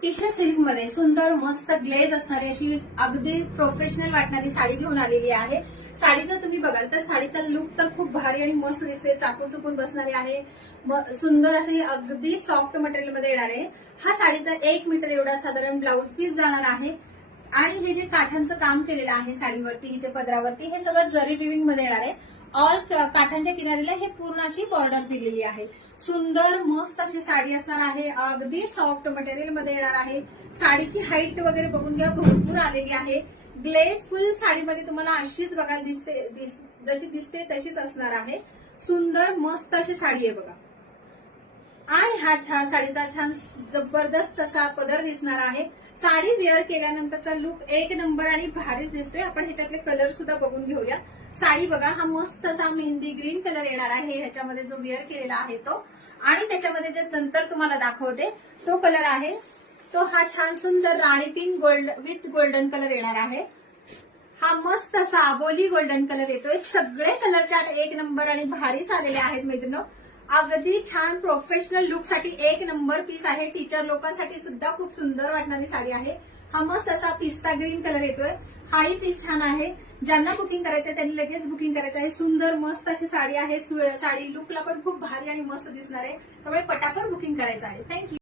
Tissue silk मध्ये सुंदर मस्त ग्लेज असणारी अशी अगदी प्रोफेशनल वाटणारी साडी घेऊन आलेली आहे। साडी जर तुम्ही बघाल तर साडीचा लुक तर खूप भारी आणि मस्त दिसते, चाकून चुकून बसणारी आहे, सुंदर अशी अगदी सॉफ्ट मटेरियल मध्ये येणार आहे। हा साडीचा 1 मीटर एवढा साधारण ब्लाऊज पीस जाणार आहे आणि हे जे काठांचं काम केलेलं आहे साडीवरती इथे पदरावरती हे सगळं जरी विविंग मध्ये येणार आहे। ऑल काठांच्या किनारीला हे पूर्ण अशी बॉर्डर दिलेली आहे। सुंदर मस्त अशी साडी असणार आहे, अगदी सॉफ्ट मटेरियल मध्ये येणार आहे। साडीची हाईट वगैरे बघून घ्या, भरपूर आलेली आहे। ग्लेज फुल साडीमध्ये तुम्हाला अशीच बघायला दिसते, जशी दिसते तशीच असणार आहे। सुंदर मस्त अशी साडी आहे बघा। आणि हा साडीचा छान जबरदस्त असा पदर दिसणार आहे। साडी वेअर केल्यानंतरचा लुक 1 नंबर आणि भारीच दिसतोय। आपण ह्याच्यातले कलर सुद्धा बघून घेऊया। साडी बघा, हा मस्त असा मेहंदी ग्रीन कलर येणार आहे ह्याच्यामध्ये जो वेअर केलेला आहे तो, आणि त्याच्यामध्ये जे नंतर तुम्हाला दाखवते तो कलर आहे तो हा छान सुंदर राणी pink gold with golden colour येणार आहे। हा मस्त असा आबोली गोल्डन कलर येतोय। सगळे कलर चार्ट 1 नंबर आणि भारीच आलेले आहेत मित्रांनो। अगदी छान प्रोफेशनल लुक साठी 1 नंबर पीस आहे। टीचर लोकांसाठी सुद्धा खूप सुंदर वाटणारी साडी आहे। हा मस्त असा पिस्ता ग्रीन कलर येतोय, हाही पीस छान आहे। ज्यांना बुकिंग करायचंय त्यांनी लगेच बुकिंग करायचं आहे। सुंदर मस्त अशी साडी आहे, साडी लुकला पण खूप भारी आणि मस्त दिसणार आहे, त्यामुळे पटापट बुकिंग करायचं आहे। थँक्यू।